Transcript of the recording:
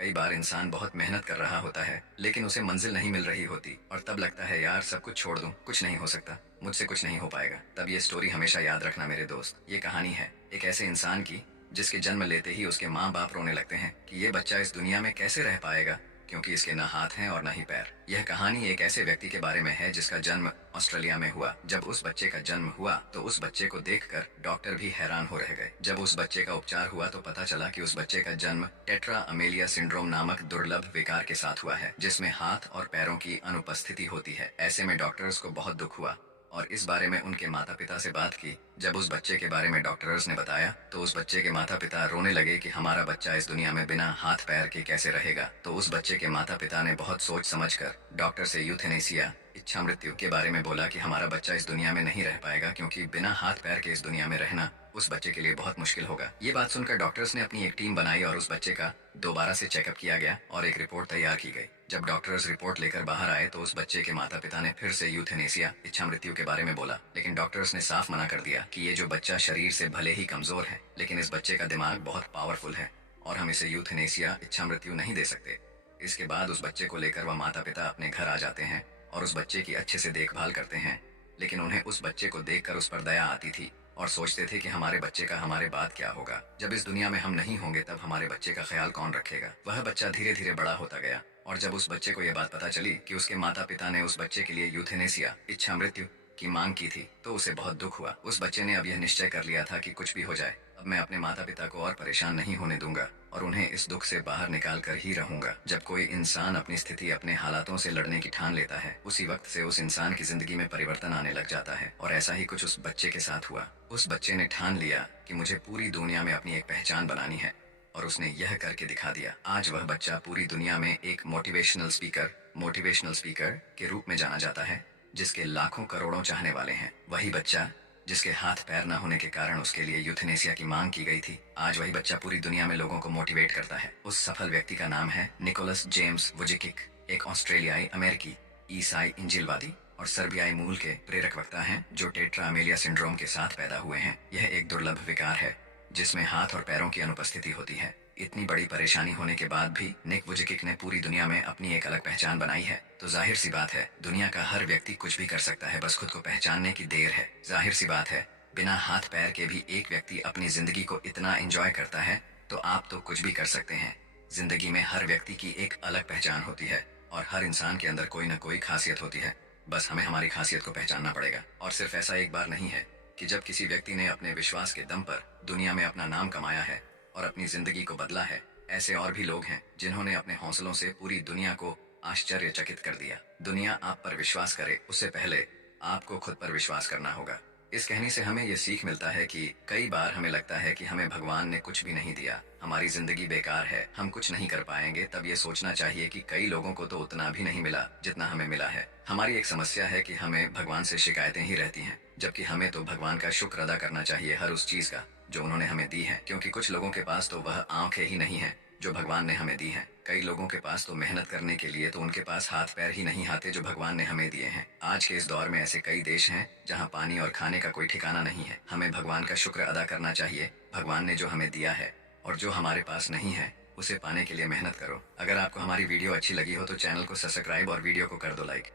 कई बार इंसान बहुत मेहनत कर रहा होता है लेकिन उसे मंजिल नहीं मिल रही होती और तब लगता है यार सब कुछ छोड़ दूं, कुछ नहीं हो सकता, मुझसे कुछ नहीं हो पाएगा। तब ये स्टोरी हमेशा याद रखना मेरे दोस्त। ये कहानी है एक ऐसे इंसान की जिसके जन्म लेते ही उसके माँ बाप रोने लगते हैं कि ये बच्चा इस दुनिया में कैसे रह पाएगा, क्योंकि इसके ना हाथ हैं और ना ही पैर। यह कहानी एक ऐसे व्यक्ति के बारे में है जिसका जन्म ऑस्ट्रेलिया में हुआ। जब उस बच्चे का जन्म हुआ तो उस बच्चे को देखकर डॉक्टर भी हैरान हो रह गए। जब उस बच्चे का उपचार हुआ तो पता चला कि उस बच्चे का जन्म टेट्रा अमेलिया सिंड्रोम नामक दुर्लभ विकार के साथ हुआ है, जिसमें हाथ और पैरों की अनुपस्थिति होती है। ऐसे में डॉक्टर्स को बहुत दुख हुआ और इस बारे में उनके माता पिता से बात की। जब उस बच्चे के बारे में डॉक्टर्स ने बताया तो उस बच्चे के माता पिता रोने लगे कि हमारा बच्चा इस दुनिया में बिना हाथ पैर के कैसे रहेगा। तो उस बच्चे के माता पिता ने बहुत सोच समझकर डॉक्टर से यूथेनेसिया, इच्छा मृत्यु के बारे में बोला कि हमारा बच्चा इस दुनिया में नहीं रह पाएगा, क्योंकि बिना हाथ पैर के इस दुनिया में रहना उस बच्चे के लिए बहुत मुश्किल होगा। ये बात सुनकर डॉक्टर्स ने अपनी एक टीम बनाई और उस बच्चे का दोबारा से चेकअप किया गया और एक रिपोर्ट तैयार की गई। जब डॉक्टर्स रिपोर्ट लेकर बाहर आए तो उस बच्चे के माता पिता ने फिर से यूथेनेसिया, इच्छा मृत्यु के बारे में बोला, लेकिन डॉक्टर्स ने साफ मना कर दिया कि ये जो बच्चा शरीर से भले ही कमजोर है लेकिन इस बच्चे का दिमाग बहुत पावरफुल है और हम इसे यूथेनेसिया, इच्छा मृत्यु नहीं दे सकते। इसके बाद उस बच्चे को लेकर वह माता पिता अपने घर आ जाते हैं और उस बच्चे की अच्छे से देखभाल करते हैं, लेकिन उन्हें उस बच्चे को देखकर उस पर दया आती थी और सोचते थे कि हमारे बच्चे का हमारे बाद क्या होगा। जब इस दुनिया में हम नहीं होंगे तब हमारे बच्चे का ख्याल कौन रखेगा। वह बच्चा धीरे धीरे बड़ा होता गया और जब उस बच्चे को यह बात पता चली कि उसके माता पिता ने उस बच्चे के लिए यूथेनेसिया, इच्छा मृत्यु की मांग की थी तो उसे बहुत दुख हुआ। उस बच्चे ने अब यह निश्चय कर लिया था कि कुछ भी हो जाए, अब मैं अपने माता पिता को और परेशान नहीं होने दूंगा और उन्हें इस दुख से बाहर निकाल कर ही रहूंगा। जब कोई इंसान अपनी स्थिति, अपने हालातों से लड़ने की ठान लेता है, उसी वक्त से उस इंसान की जिंदगी में परिवर्तन आने लग जाता है और ऐसा ही कुछ उस बच्चे के साथ हुआ। उस बच्चे ने ठान लिया कि मुझे पूरी दुनिया में अपनी एक पहचान बनानी है और उसने यह करके दिखा दिया। आज वह बच्चा पूरी दुनिया में एक मोटिवेशनल स्पीकर के रूप में जाना जाता है, जिसके लाखों करोड़ों चाहने वाले हैं। वही बच्चा जिसके हाथ पैर न होने के कारण उसके लिए यूथेनेसिया की मांग की गई थी, आज वही बच्चा पूरी दुनिया में लोगों को मोटिवेट करता है। उस सफल व्यक्ति का नाम है निकोलस जेम्स वुजिकिक। एक ऑस्ट्रेलियाई अमेरिकी ईसाई इंजिलवादी और सर्बियाई मूल के प्रेरक वक्ता हैं जो टेट्रा अमेलिया सिंड्रोम के साथ पैदा हुए हैं। यह एक दुर्लभ विकार है जिसमें हाथ और पैरों की अनुपस्थिति होती है। इतनी बड़ी परेशानी होने के बाद भी निक वुजिकिक ने पूरी दुनिया में अपनी एक अलग पहचान बनाई है। तो जाहिर सी बात है, दुनिया का हर व्यक्ति कुछ भी कर सकता है, बस खुद को पहचानने की देर है। जाहिर सी बात है, बिना हाथ पैर के भी एक व्यक्ति अपनी जिंदगी को इतना एंजॉय करता है तो आप तो कुछ भी कर सकते हैं। जिंदगी में हर व्यक्ति की एक अलग पहचान होती है और हर इंसान के अंदर कोई न कोई खासियत होती है। बस हमें हमारी खासियत को पहचानना पड़ेगा। और सिर्फ ऐसा एक बार नहीं है कि जब किसी व्यक्ति ने अपने विश्वास के दम पर दुनिया में अपना नाम कमाया है और अपनी जिंदगी को बदला है, ऐसे और भी लोग हैं जिन्होंने अपने हौसलों से पूरी दुनिया को आश्चर्यचकित कर दिया। दुनिया आप पर विश्वास करे उससे पहले आपको खुद पर विश्वास करना होगा। इस कहानी से हमें यह सीख मिलता है कि कई बार हमें लगता है कि हमें भगवान ने कुछ भी नहीं दिया, हमारी जिंदगी बेकार है, हम कुछ नहीं कर पाएंगे। तब ये सोचना चाहिए कि कई लोगों को तो उतना भी नहीं मिला जितना हमें मिला है। हमारी एक समस्या है कि हमें भगवान से शिकायतें ही रहती हैं, जबकि हमें तो भगवान का शुक्र अदा करना चाहिए हर उस चीज का जो उन्होंने हमें दी है। क्योंकि कुछ लोगों के पास तो वह आंखें ही नहीं है जो भगवान ने हमें दी हैं। कई लोगों के पास तो मेहनत करने के लिए तो उनके पास हाथ पैर ही नहीं आते जो भगवान ने हमें दिए हैं। आज के इस दौर में ऐसे कई देश हैं जहां पानी और खाने का कोई ठिकाना नहीं है। हमें भगवान का शुक्र अदा करना चाहिए, भगवान ने जो हमें दिया है, और जो हमारे पास नहीं है उसे पाने के लिए मेहनत करो। अगर आपको हमारी वीडियो अच्छी लगी हो तो चैनल को सब्सक्राइब और वीडियो को कर दो लाइक।